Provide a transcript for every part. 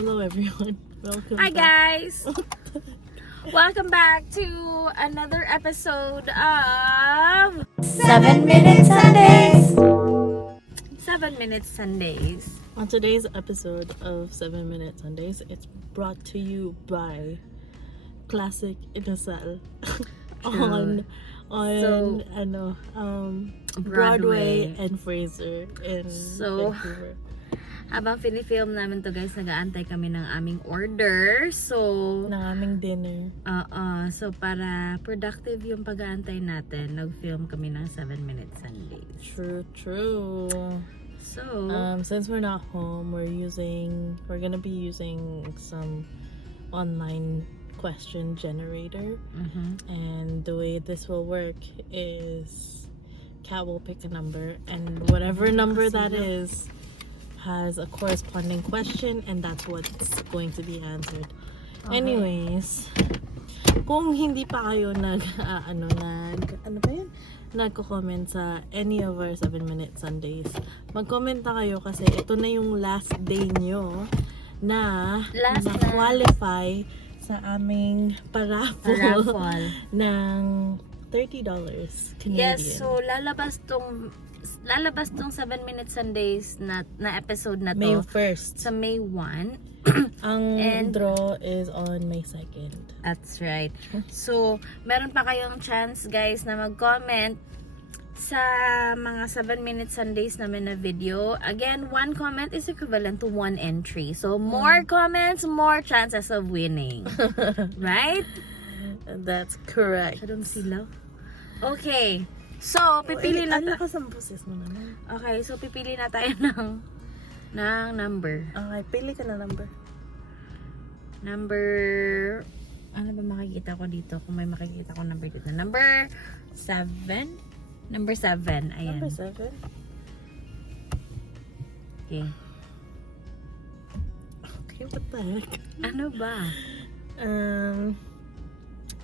Hello everyone. Welcome Hi back. guys! Welcome back to another episode of 7 Minute Sundays. 7 Minutes Sundays. On today's episode of 7 Minute Sundays, it's brought to you by Classic Inasal on So, Broadway and Fraser in So, Vancouver. Habang film namin to guys, nag-aantay kami ng aming order. So, Ng aming dinner. so para productive yung pag-aantay natin, nag-film kami ng 7 Minute Sundays. True. So, Since we're not home, we're gonna be using some online question generator. And the way this will work is Kat will pick a number, and whatever number that is has a corresponding question, and that's what's going to be answered. Okay. Anyways, kung hindi pa kayo nagko-comment sa any of our 7 Minute Sundays, mag-comment na kayo kasi ito na yung last day nyo na qualify sa aming paraffle ng $30 Canadian. yes, so lalabas tong 7 Minute Sundays na episode na to May 1st. sa May 1. Ang draw is on May 2nd. That's right. So, meron pa kayong chance guys na mag-comment sa mga 7 Minute Sundays namin na video. Again, 1 comment is equivalent to 1 entry. So, more comments, more chances of winning. Right? That's correct. Masyadong silaw. Okay. So, pipili na Ano ka sa boses mo naman? Okay, so pipili na tayo ng number. Okay, pili ka na number. Number, ano ba makikita ko dito? Kung may makikita ko number dito. Number 7. Number 7. Ayan. Number 7? Okay. Okay, what the heck? Ano ba?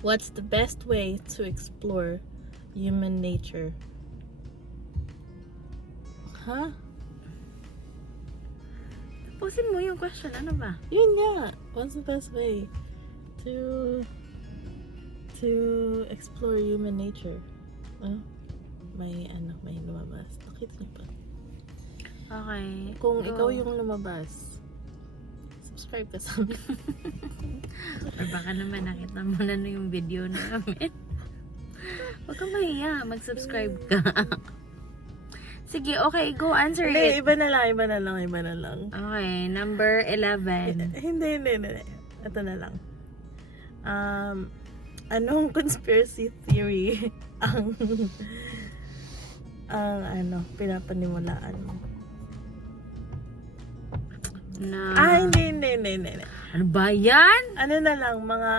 What's the best way to explore human nature? Huh? Tapusin mo yung question. Ano ba? Yun nga. What's the best way to explore human nature? May lumabas. Nakita niyo ba? Okay. Kung Go. ikaw yung lumabas, subscribe ka sa amin. Or baka naman nakita mo na yung video namin. Huwag kang mahiya. Mag-subscribe ka. Sige, okay. Go answer Hindi, it. iba na lang. Okay. Number 11. Hindi. Ito na lang. Anong conspiracy theory ang pinapaniwalaan mo? Hindi. Ano ba yan? Ano na lang, mga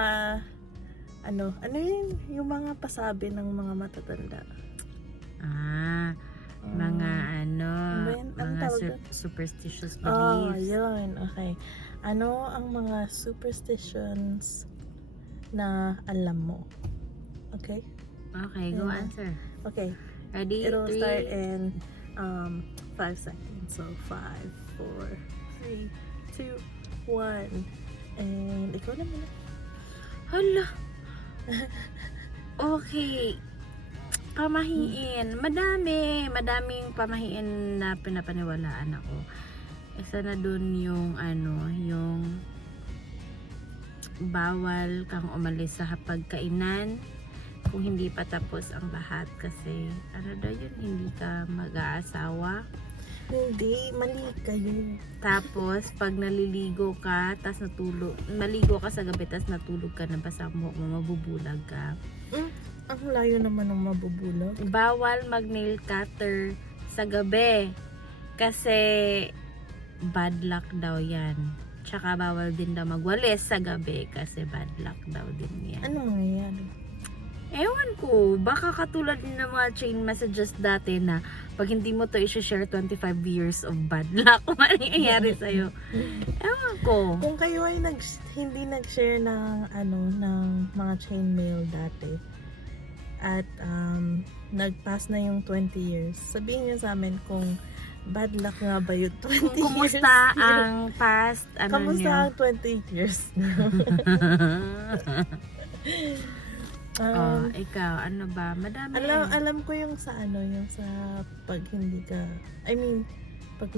ano yun? Yung mga pasabi ng mga matatanda. Mga Anong tawag doon? superstitious Oh, beliefs. yun. Okay. Ano ang mga superstitions na alam mo? Okay? Okay, go Yeah. answer. Okay. Ready? It'll 3. start in 5 seconds. So 5, 4, 3, 2, 1. And ikaw na muna. Hala. Okay. Pamahiin. Madaming pamahiin na pinapaniwalaan ako. Isa na dun yung yung bawal kang umalis sa hapagkainan kung hindi pa tapos ang lahat kasi yun, hindi ka mag-aasawa. Hindi, mali kayo. Tapos, pag naliligo ka, maligo ka sa gabi, tas natulog ka, nabasa mo, mabubulag ka. Ang layo naman ng mabubulag. Bawal mag-nail cutter sa gabi. Kasi, bad luck daw yan. Tsaka, bawal din daw magwalis sa gabi kasi bad luck daw din yan. Ano mangyayari? Ewan ko, baka katulad din ng mga chain messages dati na pag hindi mo to i-share 25 years of bad luck, mangyayari sa'yo. Ewan ko. Kung kayo ay hindi nag-share ng ng mga chainmail dati at nag-pass na yung 20 years, sabihin niyo sa amin kung bad luck nga ba yun? 20 Kung kumusta years. ang past, ano Kamusta niyo? ang 20 years niyo? Oh, ikaw, ano ba? Madami. Alam ko yung sa ano, yung sa pag hindi ka, I mean, pag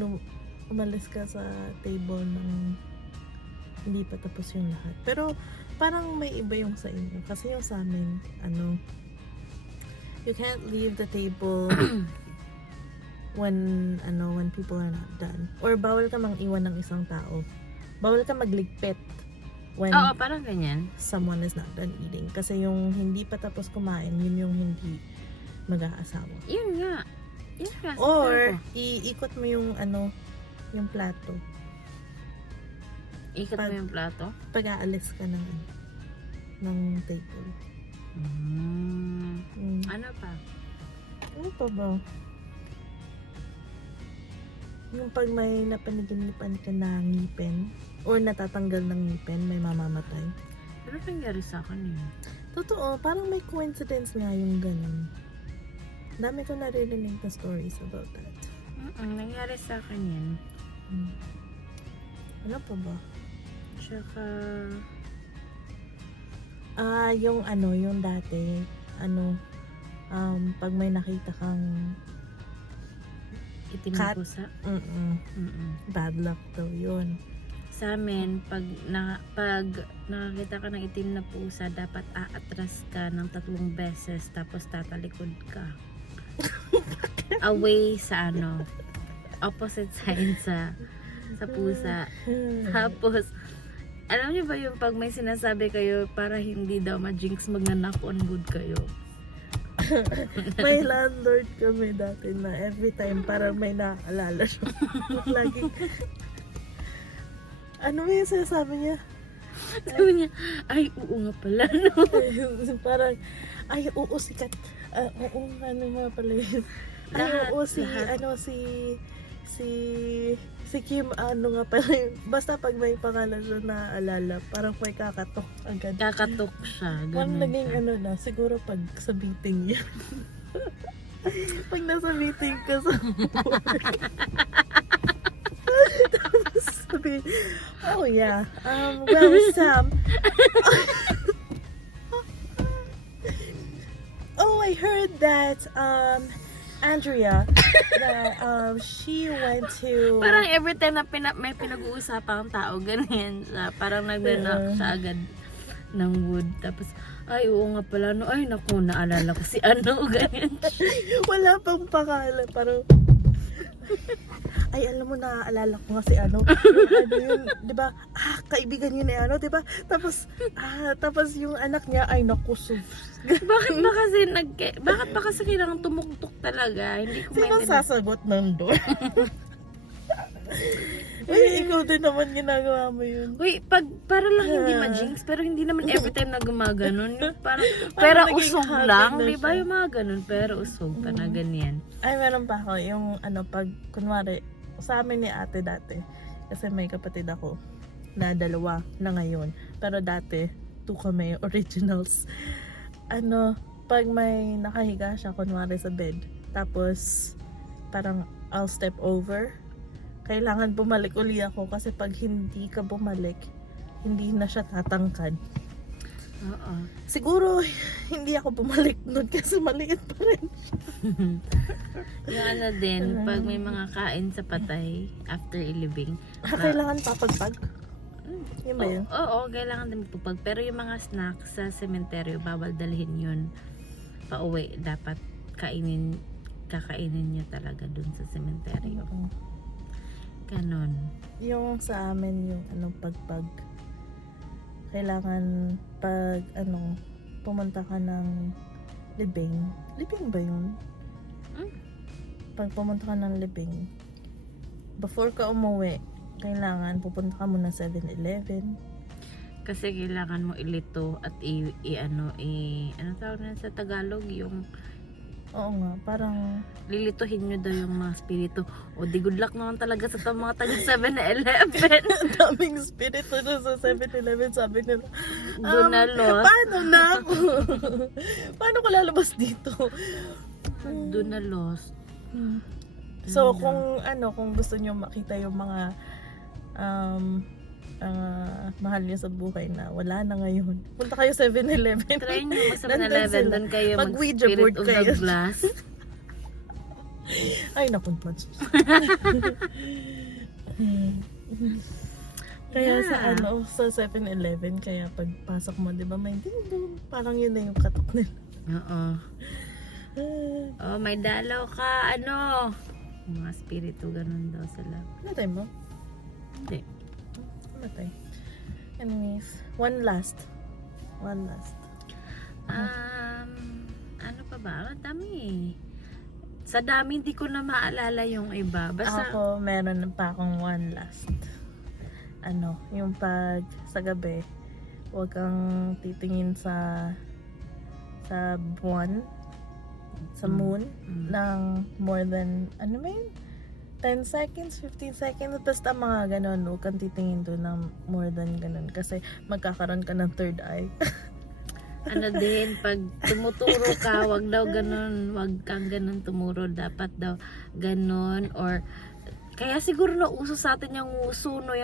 umalis ka sa table ng hindi pa tapos yung lahat. Pero parang may iba yung sa inyo. Kasi yung sa amin, ano, you can't leave the table when people are not done. Or bawal ka mang iwan ng isang tao. Bawal ka magligpit when Oo, parang ganyan. someone is not done eating. Kasi yung hindi pa tapos kumain, yun yung hindi mag-aasawa. Yun nga. Or, iikot mo yung yung plato. Ikot mo yung plato? Pag aalis ka ng table. Ano pa? Ano pa ba? Yung pag may napaniginipan ka na ngipin, or natatanggal ng ngipin, may mamamatay. Ano nangyari sa akin yun? Totoo, parang may coincidence nga yung ganun. Dami ko naririnig na stories about that. Nangyari sa akin yan. Ano pa ba? Tsaka, yung dati, pag may nakita kang itim Cat. na pusa. Bad luck daw yun. Sa amin, pag nakakita ka ng itim na pusa, dapat aatras ka ng 3 beses tapos tatalikod ka. Away sa opposite side sa pusa. Tapos, alam niyo ba yung pag may sinasabi kayo para hindi daw ma-jinx, mag-knock on wood kayo? May landlord kami dati na every time para may naaalala siya. Lagi. Ano yung sinasabi niya? Sabi niya, ay, oo nga pala, no? Parang, ay, oo, sikat. Oo, ano nga pala yun. Ay, oo, si Kim, ano nga pala yun. Basta pag may pangalan siya naaalala, parang may kakatok agad. Kakatok siya, Parang ganun naging siya. siguro pag sa meeting yan. Pag nasa meeting ka sa tapos sabi, oh yeah, well, Sam, oh, I heard that, Andrea, that, she went to, Parang every time na may pinag-uusapang tao, ganyan siya. Parang nag-knock siya agad ng wood. Tapos, ay, oo nga pala, no. Ay, naku, naalala ko si ganyan siya. wala pang pangalan, parang, ay, alam mo, naaalala ko nga si yun, di ba? Kaibigan yun di ba? Tapos yung anak niya, ay, naku, Bakit ba kasi kailangan tumuktok talaga? Hindi ko sino maintindihan. sasagot ng door? Uy, ikaw din naman ginagawa mo yun. Uy, para lang hindi ma-jinx, pero hindi naman every time na gumaganon. Parang, Parang pero naging usog habit lang, na di ba siya. yung mga ganun? Pero usog ka na ganyan. Ay, meron pa ako, yung pag, kunwari, sa amin ni ate dati, kasi may kapatid ako, na 2 na ngayon. Pero dati, 2 kami, originals. Pag may nakahiga siya, kunwari sa bed, tapos, parang, I'll step over, kailangan bumalik uli ako kasi pag hindi ka bumalik, hindi na siya tatangkad. Oo. Siguro, hindi ako bumalik nun kasi maliit pa rin. Yung din, pag may mga kain sa patay, after ilibing, Kailangan papagpag. Yun ba yun? Oo, kailangan din magpupag. Pero yung mga snacks sa sementeryo, bawal dalhin yun pauwi. Dapat kakainin nyo talaga dun sa sementeryo. Ganon. Yung sa amin, yung pagpag. Kailangan pag pumunta ka ng libing. Libing ba yun? Pag pumunta ka ng libing, before ka umuwi, kailangan pupunta ka muna 7-Eleven. Kasi kailangan mo ilito at ano tawag na sa Tagalog, yung Oo nga, parang lilituhin nyo daw yung mga spirito. O di good luck naman talaga sa mga taga 7-Eleven. ang daming spirito na sa 7-Eleven. Sabi nila, Doon na lost. paano na ako? Paano ko lalabas dito? Doon na lost. So, kung gusto nyo makita yung mga mahal nyo sa buhay na wala na ngayon, punta kayo 7-Eleven. Try nyo sa Nandun 7-Eleven, sila. doon kayo Mag Ouija mag-spirit board of kayo. the glass. Ay, naku, Kaya Yeah. sa 7-Eleven, kaya pagpasok mo, di ba, may ding-dong, parang yun na yung katok nila. Oo. Oh, may dalaw ka, mga spirito, ganun daw sila. Natay mo? Hindi. Natay. Anyways, one last. Ano pa ba? Ang dami eh. Sa dami, hindi ko na maalala yung iba. Basta, Ako, meron pa akong one last. Yung pag sa gabi, huwag kang titingin sa buwan, sa moon, ng more than, 10 seconds, 15 seconds, tapos mga ganon, huwag kang titingin doon ng more than ganon, kasi magkakaroon ka ng third eye. pag tumuturo ka, wag daw ganun, wag kang ganun tumuro, dapat daw ganun, or kaya siguro nauso sa atin yung suno,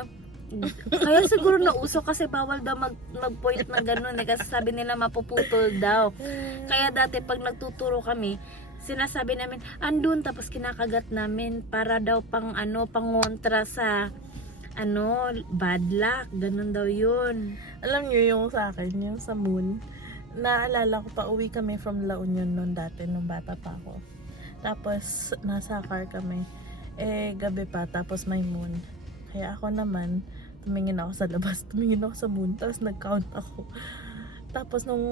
kaya siguro nauso kasi bawal daw mag-point na ganun kasi sabi nila mapuputol daw. Kaya dati pag nagtuturo kami, sinasabi namin andun, tapos kinakagat namin para daw pangontra sa bad luck, ganun daw yun. Alam niyo yung sa akin, yung sa moon, naalala ko pa uwi kami from La Union noon dati, nung bata pa ako. Tapos nasa car kami, gabi pa, tapos may moon. Kaya ako naman, tumingin ako sa labas, tumingin ako sa moon, tapos nag-count ako. Tapos nung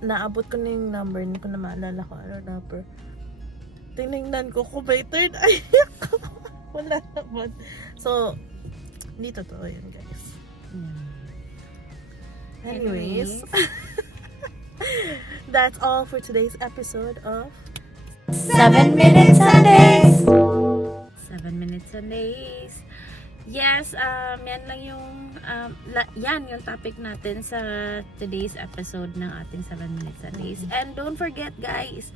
naabot ko na yung number, hindi ko na maalala ko number. Tinignan ko kung may third eye ako. Wala naman. So, hindi totoo yun, guys. Anyways, that's all for today's episode of 7 Minute Sundays. 7 minutes Sundays. Yes, yan lang yung yung topic natin sa today's episode ng ating 7 minutes Sundays. And don't forget, guys,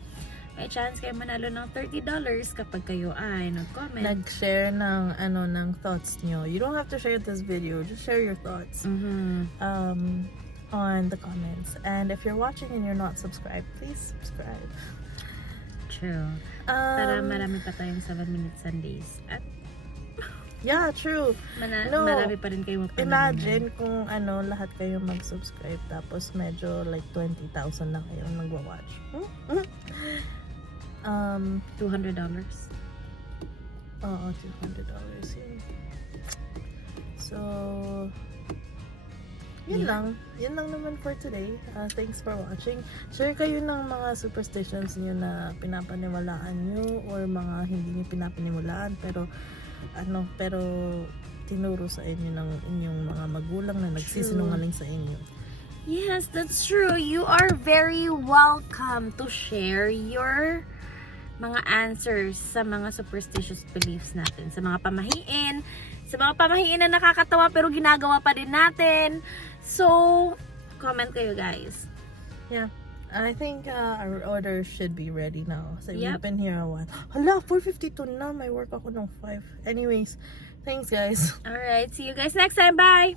may chance kayo manalo ng $30 kapag kayo ay nag-comment. nag-share ng thoughts nyo. You don't have to share this video, just share your thoughts on the comments. And if you're watching and you're not subscribed, please subscribe. True. Para marami pa tayong 7 minutes Sundays. At Yeah, true. marami pa rin kayo mapanood. Imagine kung lahat kayo mag-subscribe tapos medyo like 20,000 na kayo nagwa-watch. $200. Oo, $200 yun. So, yun lang naman for today. Thanks for watching. Share kayo ng mga superstitions niyo na pinapaniwalaan niyo or mga hindi niyo pinapaniwalaan pero tinuro sa inyo ng inyong mga magulang na nagsisinungaling sa inyo. Yes, that's true. You are very welcome to share your mga answers sa mga superstitious beliefs natin, sa mga pamahiin na nakakatawa pero ginagawa pa din natin. So, comment kayo, guys. Yeah. I think our order should be ready now. So Yep. we've been here a while. Hala, 4:52 na. May work ako ng 5. Anyways, thanks guys. Alright, see you guys next time. Bye!